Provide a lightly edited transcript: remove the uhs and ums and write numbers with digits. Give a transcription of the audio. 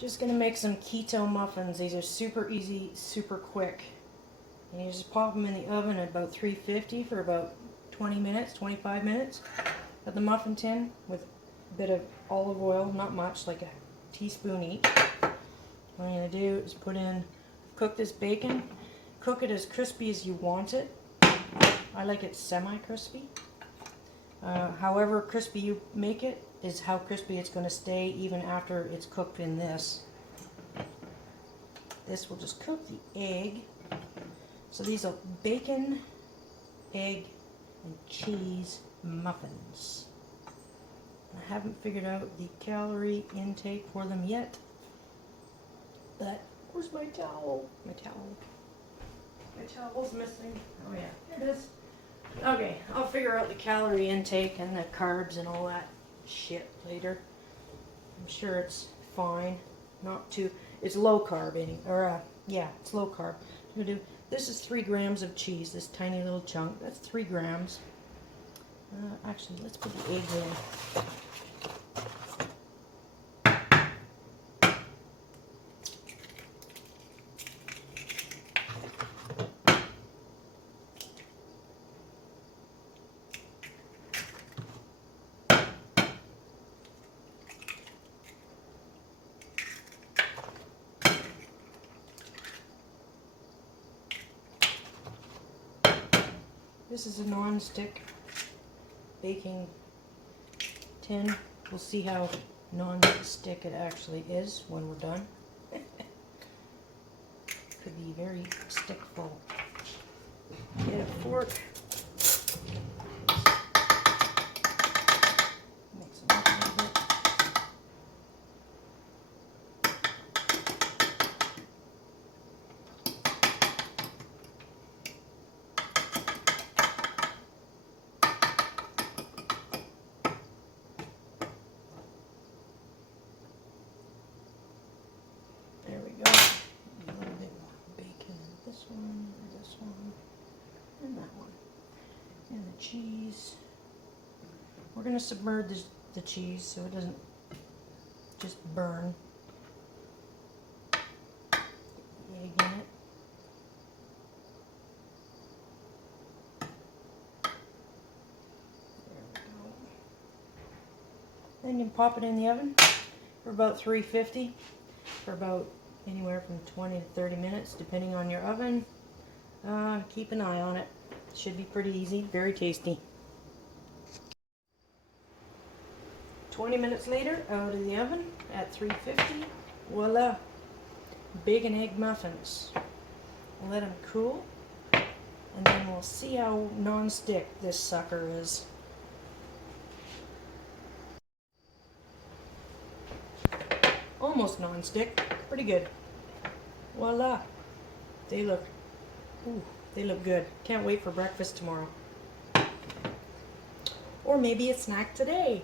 Just gonna make some keto muffins. These are super easy, super quick. And you just pop them in the oven at about 350 for about 20 minutes, 25 minutes. At the muffin tin with a bit of olive oil, not much, like a teaspoon each. What I'm gonna do is cook this bacon. Cook it as crispy as you want it. I like it semi-crispy. However crispy you make it is how crispy it's going to stay even after it's cooked in this. This will just cook the egg. So these are bacon, egg, and cheese muffins. I haven't figured out the calorie intake for them yet. But where's my towel? My towel's missing. Oh yeah, here it is. Okay, I'll figure out the calorie intake and the carbs and all that shit later. I'm sure it's fine. Not too, it's low carb yeah, it's low carb. I'm gonna do, this is 3 grams of cheese, this tiny little chunk. That's 3 grams. Actually, let's put the egg in. This is a non-stick baking tin. We'll see how non-stick it actually is when we're done. Could be very stickful. Get a fork. Mix it up a little bit. There we go. A little bit more bacon in this one, and that one. And the cheese. We're going to submerge the cheese so it doesn't just burn. The egg in it. There we go. Then you pop it in the oven for about 350 for about anywhere from 20 to 30 minutes depending on your oven. Keep an eye on it. Should be pretty easy, very tasty. 20 minutes later, out of the oven at 350, voila, bacon egg muffins. We'll let them cool, and then we'll see how non-stick this sucker is. Almost non-stick, pretty good. Voila, they look good. Can't wait for breakfast tomorrow. Or maybe a snack today.